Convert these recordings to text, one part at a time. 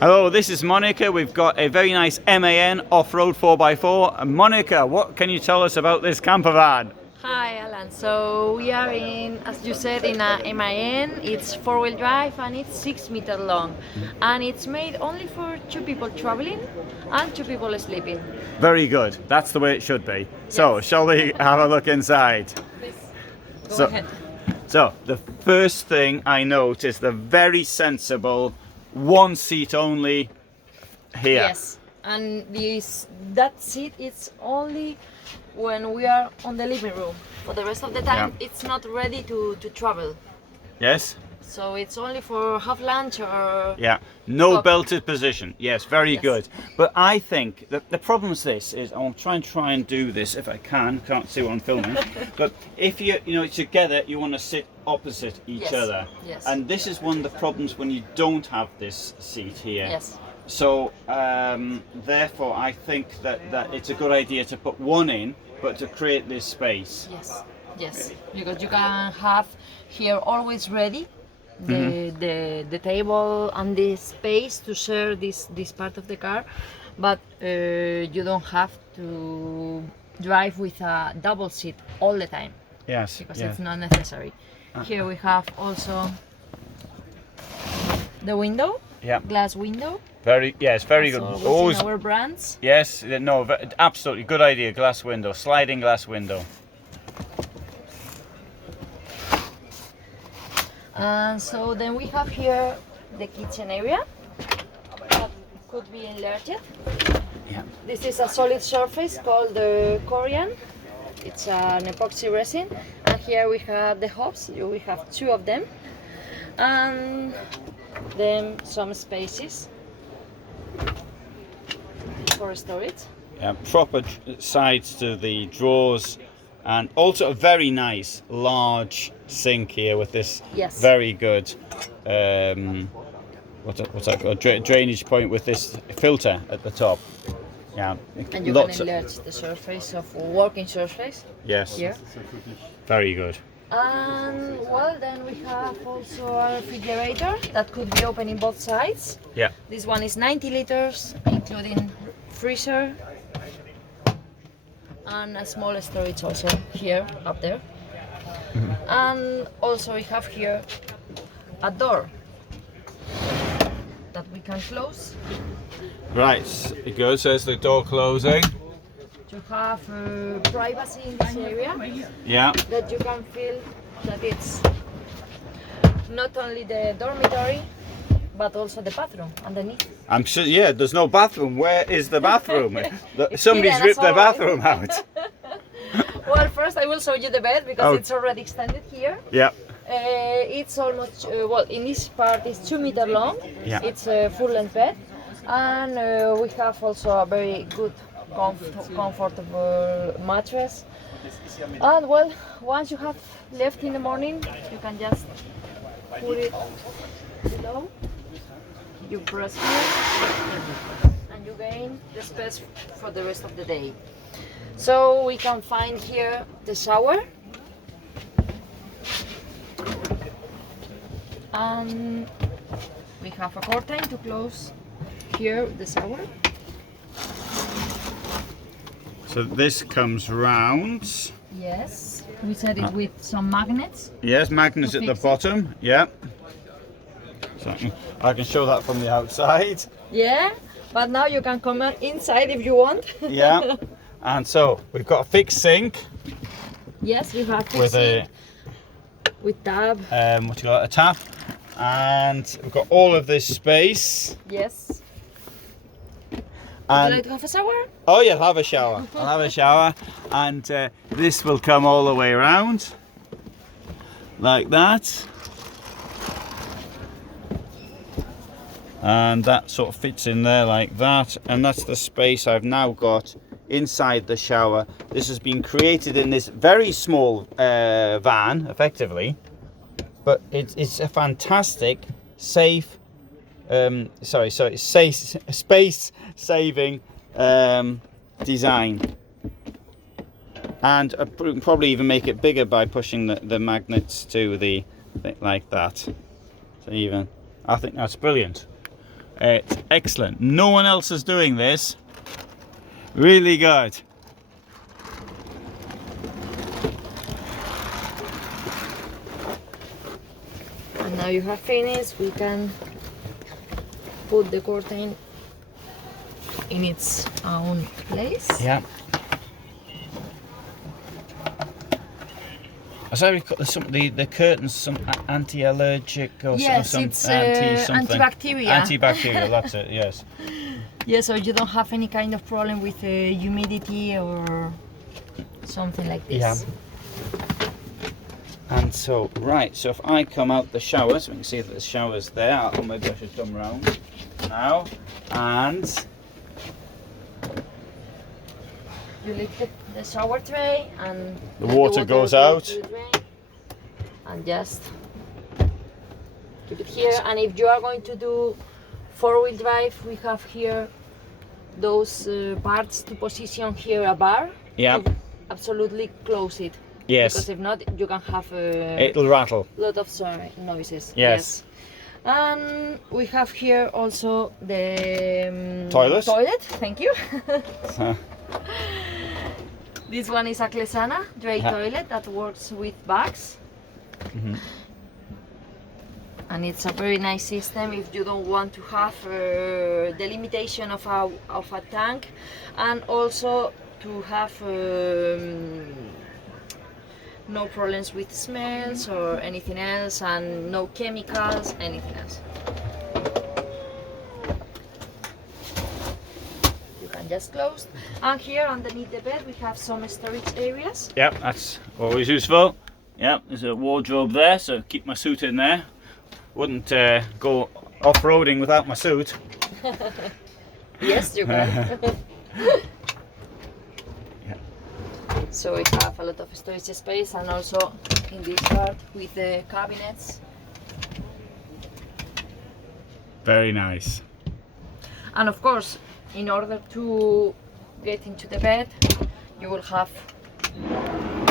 Hello, this is Monica. We've got a very nice MAN off-road 4x4. Monica, what can you tell us about this camper van? Hi Alan, so we are in, as you said, in a MAN. It's 4-wheel drive and it's 6 meters long, and it's made only for 2 people traveling and 2 people sleeping. Very good. That's the way it should be. So, Yes. shall we have a look inside? Please go ahead. So, the first thing I note is the very sensible one seat only here. Yes, and that seat is only when we are on the living room. For the rest of the time, it's not ready to travel. Yes? So it's only for have lunch or... Yeah, no Coffee. belted position. Yes, very Yes. good. But I think that the problem with this is, I'll try and do this if I can. Can't see what I'm filming. But if you're together, you want to sit opposite each Yes, other. yes. And this is one of the problems when you don't have this seat here. Yes. So therefore, I think that it's a good idea to put one in, but to create this space. Yes, yes, because you can have here always ready the table and the space to share this part of the car, but you don't have to drive with a double seat all the time Yes. because it's not necessary. Here we have also the window, Yeah. glass window. Very. Yes. Very good. So Always. within our brands. Yes, no, absolutely good idea. Glass window, sliding glass window. And so then we have here the kitchen area that could be enlarged. Yeah. This is a solid surface called the Korean. It's an epoxy resin, and here we have the hobs. We have 2 of them, and then some spaces for storage. Yeah, proper sides to the drawers, and also a very nice large sink here with this Yes. very good what's that called? Drainage point with this filter at the top. Yeah, And you lots can enlarge the surface of working surface yes, here. very good. And well, then we have also a refrigerator that could be open in both sides. Yeah, This one is 90 liters, including freezer and a small storage also here, up there. And also we have here a door that we can close right. Good. So it's the door closing. to have privacy in this area, Yeah. that you can feel that it's not only the dormitory but also the bathroom underneath. I'm sure. Yeah, there's no bathroom. Where is the bathroom? Somebody's hidden, ripped the that's all. bathroom out. Well, first I will show you the bed because Oh. it's already extended here. Yeah. It's almost, well, in this part it's 2 meters long. Yeah. It's a full length bed, and we have also a very good, comfortable mattress. And well, once you have left in the morning, you can just put it below. You press here, and you gain the space for the rest of the day. So we can find here the shower. And we have a curtain to close here the shower. So this comes round. Yes, we set it with some magnets. Yes, magnets To at the fix it. bottom. Yeah. So I can show that from the outside. Yeah, but now you can come inside if you want. Yeah. And so we've got a fixed sink Yes, you have with a with tab. a tap, and we've got all of this space. Yes. Would you And like to have a shower? oh yeah, I'll have a shower. I'll have a shower, and this will come all the way around like that. And that sort of fits in there like that, and that's the space I've now got inside the shower. This has been created in this very small van, effectively, but it's a fantastic, safe, space-saving design, and probably even make it bigger by pushing the magnets to the thing like that. So even I think that's brilliant. It's excellent. No one else is doing this. Really good. And now you have finished, we can put the curtain in its own place. Yeah. As I recall, the curtains, some anti-allergic or Yes, some it's anti-something. antibacterial. Antibacterial, that's it, yes. Yeah, so you don't have any kind of problem with humidity or something like this. Yeah. And so, right, so if I come out the shower, so we can see that the shower's there, or maybe I should come round now, and You lift the shower tray and The let water goes out. to the drain and just keep it here. And if you are going to do four-wheel drive, we have here those parts to position here a bar. yeah, To absolutely close it. yes, Because if not, you can have a it'll rattle. lot of noises. Yes. And we have here also the Toilet? Toilet, thank you. Uh, This one is a Klesana dry Yeah. toilet that works with bags. mhm. And it's a very nice system if you don't want to have the limitation of a tank, and also to have no problems with smells or anything else, and no chemicals, anything else. You can just close. And here underneath the bed we have some storage areas. Yep, that's always useful. Yep, there's a wardrobe there, so keep my suit in there. Wouldn't go off-roading without my suit. Yes, you can. Yeah. So we have a lot of storage space, and also in this part with the cabinets. Very nice. And of course, in order to get into the bed, you will have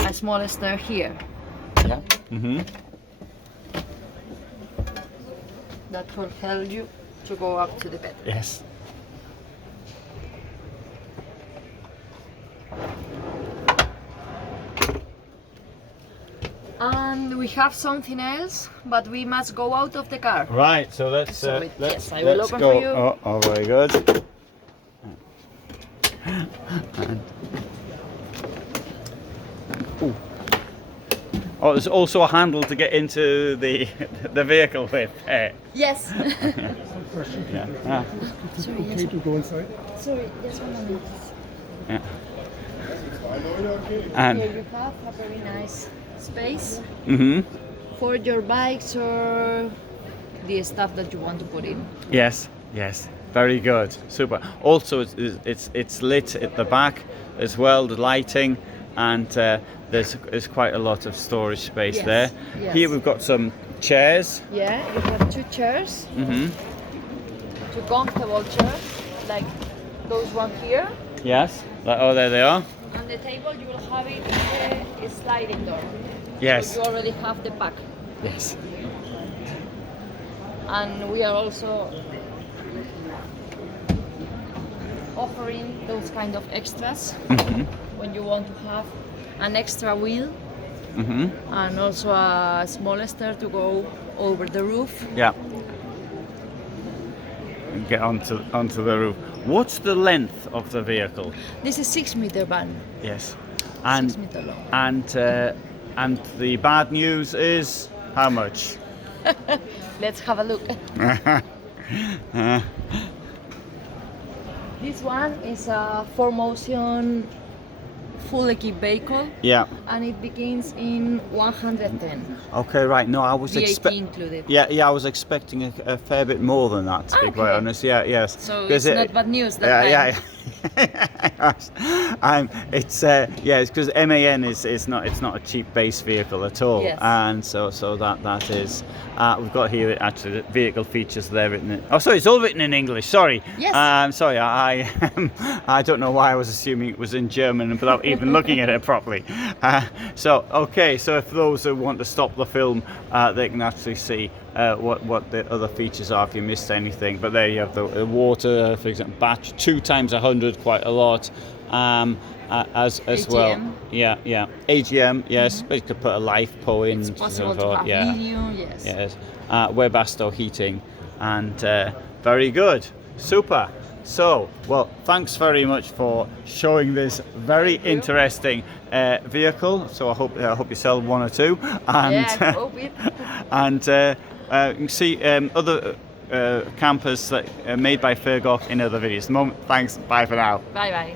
a small stair here. Yeah. Mhm. That will help you to go up to the bed. Yes. And we have something else, but we must go out of the car. Right. So let's So let's yes, I will let's open go. for you. Oh, very good. And- Ooh. Oh, there's also a handle to get into the vehicle with. Yes. Yeah. Ah, Sorry, Okay to go inside? Sorry, just 1 moment. yeah. Here And you have a very nice space mhm. for your bikes or the stuff that you want to put in. Yes. Yes. Very good. Super. Also, it's lit at the back as well. The lighting, and there's quite a lot of storage space Yes, there. yes. Here we've got some chairs. Yeah, you have two chairs, Mhm. two comfortable chairs, like those one here. Yes. Oh, there they are. And the table you will have it in the sliding door. Yes. So you already have the back. Yes. And we are also offering those kind of extras Mhm. when you want to have an extra wheel Mhm. and also a small stair to go over the roof. Yeah. And get onto the roof. What's the length of the vehicle? This is 6 meter van, Yes. And 6 meter long. and the bad news is how much? Let's have a look. This one is a 4Motion full equipped vehicle, Yeah. and it begins in 110. Okay. Right. No, I was VAT expecting. included. Yeah. I was expecting a fair bit more than that. To be quite Okay. honest. Yeah. Yes. So 'Cause it's not bad news that time. Yeah. It's it's because MAN is not, it's not a cheap base vehicle at all. Yes. And so that is we've got here actually the vehicle features there written in, oh sorry, it's all written in English, sorry. Yes. Sorry, I I don't know why I was assuming it was in German without even looking at it properly. So if those who want to stop the film, they can actually see what the other features are if you missed anything. But there you have the water, for example, batch 2 times 100, quite a lot. As AGM. well, yeah, AGM, yes. But you could put a LiFePO in. It's possible to have video, yes. Webasto heating, and very good, super. So, well, thanks very much for showing this very interesting vehicle. So I hope you sell 1 or 2, and I hope it. and you can see other campers that are made by Furgok in other videos. At the moment, thanks. Bye for now. Bye bye.